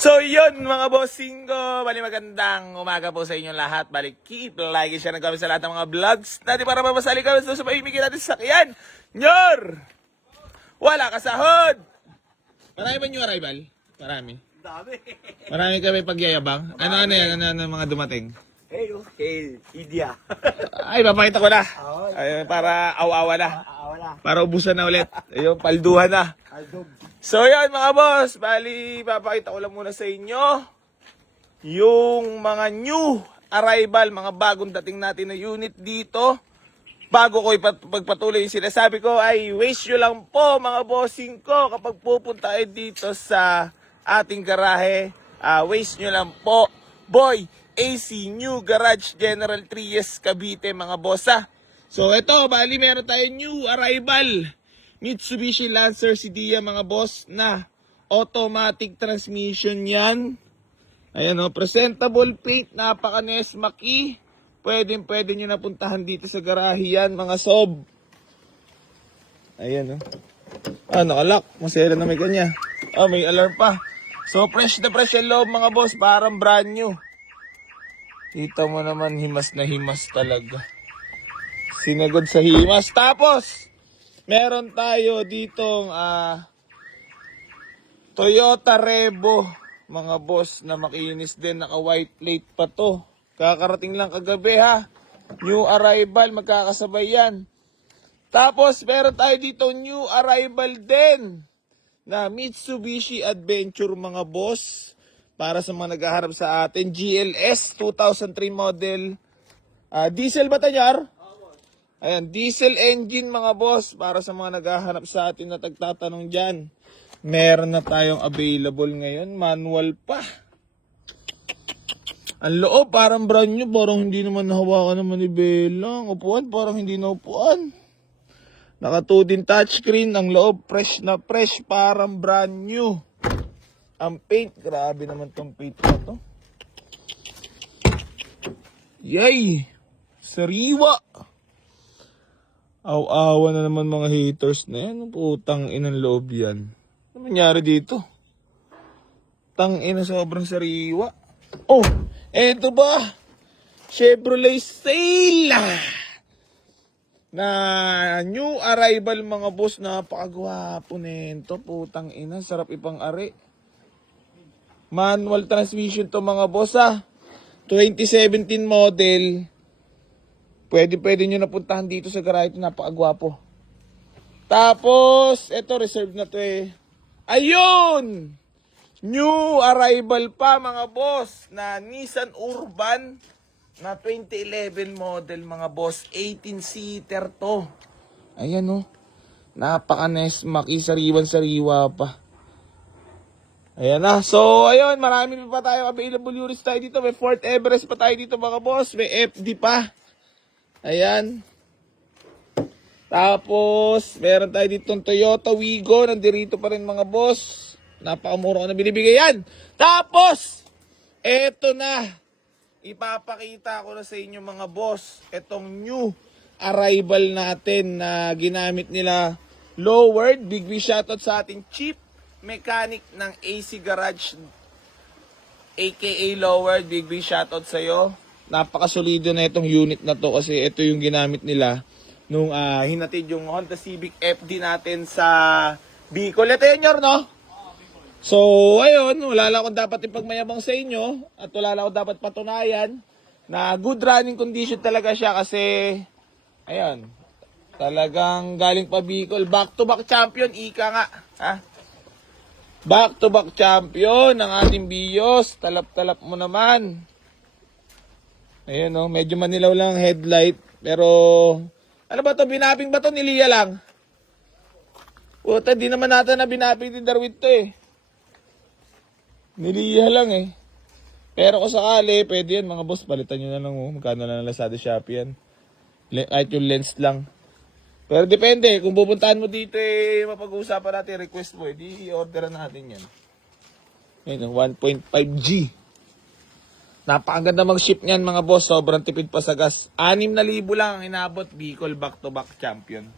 So yun mga bossing ko, bali magandang umaga po sa inyo lahat. Bali keep like, share, and comment sa lahat ng mga vlogs natin para mapasali kami sa paimigin natin sa sakyan. Nyor! Wala kasahod! Marami ba new arrival? Marami. Dami. Marami kami pagyayabang. Ano yan? Ano mga dumating? Hey, India. Ay, papakita ko na. Ay, para awawa na. Wala. Para ubusan na ulit. Ayun, palduhan na. Aldog. So yan mga boss, bali papakita ko lang muna sa inyo yung mga new arrival, mga bagong dating natin na unit dito. Bago ko ipagpatuloy yung sinasabi ko ay waste nyo lang po mga bossing ko kapag pupunta kayo dito sa ating garahe. Waste nyo lang po. Boy, AC New Garage General Trias Cavite mga bossa. So ito, bali meron tayong new arrival. Mitsubishi Lancer Cydia mga boss na automatic transmission yan. Ayan o, presentable paint, napaka-nesmaki. Pwede nyo napuntahan dito sa garahe yan mga sob. Ayan o. Nakalock. Masela na may kanya. May alarm pa. So fresh na fresh yung loob mga boss, parang brand new. Kita mo naman, himas na himas talaga. Sinagod sa himas. Tapos meron tayo ditong Toyota Revo, mga boss, na makinis din, naka white plate pa to. Kakarating lang kagabi ha. New arrival, magkakasabay yan. Tapos meron tayo dito new arrival din na Mitsubishi Adventure mga boss. Para sa mga naghaharap sa atin, GLS 2003 model. Diesel ba tanyar? Ayan, diesel engine mga boss, para sa mga naghahanap sa atin na tagtatanong dyan. Meron na tayong available ngayon, manual pa. Ang loob, parang brand new, parang hindi naman nahawakan ng manibela. Ang upuan, parang hindi naupuan. Naka 2D touchscreen, ang loob, fresh na fresh, parang brand new. Ang paint, grabe naman tong paint na to. Yay! Sariwa! Aw-awa na naman mga haters na yan. Putang inang loob yan. Ano nangyari dito? Tang ina, sobrang sariwa. Oh, eto ba? Chevrolet Sail! Na new arrival mga boss. Napakagwapo nito. Putang ina, sarap ipang-ari. Manual transmission to mga boss 2017 model. Pwede nyo napuntahan dito sa garahe. Ito, napakagwapo. Tapos, ito, reserve na to eh. Ayun! New arrival pa mga boss na Nissan Urban na 2011 model mga boss. 18-seater to. Ayan o. Napaka-nesmaki. Sariwan-sariwa pa. Ayan na. So, ayun. Marami pa tayo available units tayo dito. May Fort Everest pa tayo dito mga boss. May FD pa. Ayan. Tapos, meron tayo ditong Toyota Wigo. Nandirito pa rin mga boss. Napakamura ko na binibigay yan. Tapos, eto na. Ipapakita ko na sa inyo mga boss. Etong new arrival natin na ginamit nila lowered. Big B shoutout sa ating chief mechanic ng AC Garage. AKA lowered. Big B shoutout sa'yo. Napakasolido na itong unit na to kasi ito yung ginamit nila nung hinatid yung Honda Civic FD natin sa Bicol. Ito yun, no? So, ayun, wala lang akong dapat ipagmayabang sa inyo at wala lang akong dapat patunayan na good running condition talaga siya kasi, ayun, talagang galing pa Bicol. Back-to-back champion, ika nga. Ha? Back-to-back champion ng ating Bios. Talap-talap mo naman. Ayun o, medyo manilaw lang headlight. Pero, ano ba to? Binaping ba to? Niliya lang. Puta, di naman natin na binaping ni Darwin to eh. Niliya lang eh. Pero kung sakali, pwede yan mga boss. Palitan nyo na lang oh. Magkano na Lazada Shopee yan. Kahit yung lens lang. Pero depende. Kung pupuntahan mo dito eh, mapag-uusapan natin, request mo eh. Di i-orderan natin yan. Ayun, 1.5G. Napakaganda mag-ship niyan mga boss. Sobrang tipid pa sa gas. 6,000 lang ang inabot. Bicol back-to-back champion.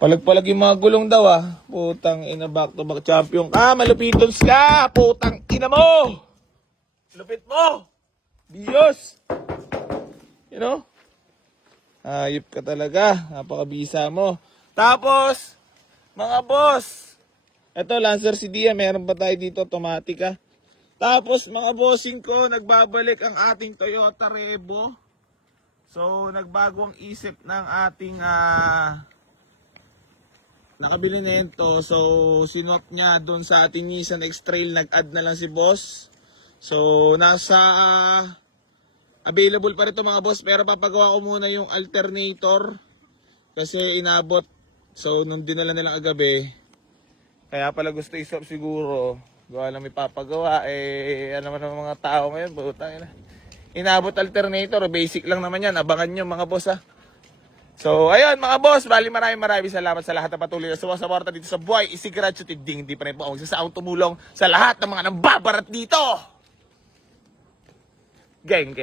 Palag-palag yung mga gulong daw ah. Putang ina, back-to-back champion ka. Malupitons ka. Putang ina mo. Lupit mo. Diyos. You know? Ayop ka talaga. Napakabisa mo. Tapos, mga boss. Ito, Lancer CDM. Meron pa tayo dito. Automatic ah. Tapos, mga bossing ko, nagbabalik ang ating Toyota Revo. So, nagbago ang isip ng ating nakabili na yun to. So, sinwap niya doon sa ating Nissan X-Trail. Nag-add na lang si boss. So, nasa available pa rin to mga boss. Pero papagawa ko muna yung alternator. Kasi inabot. So, nung dinala nilang agabi. Kaya pala gusto i-swap siguro. Gawa lang may papagawa. Ano naman ang mga tao ngayon. Butang ina. Inabot alternator. Basic lang naman yan. Abangan nyo mga boss ha. So, ayun mga boss, maraming salamat sa lahat na patuloy na sumusuporta dito sa buhay. Isigurado tiding, hindi pa rin po ako magsasaang tumulong sa lahat ng mga nambabarat dito. Geng.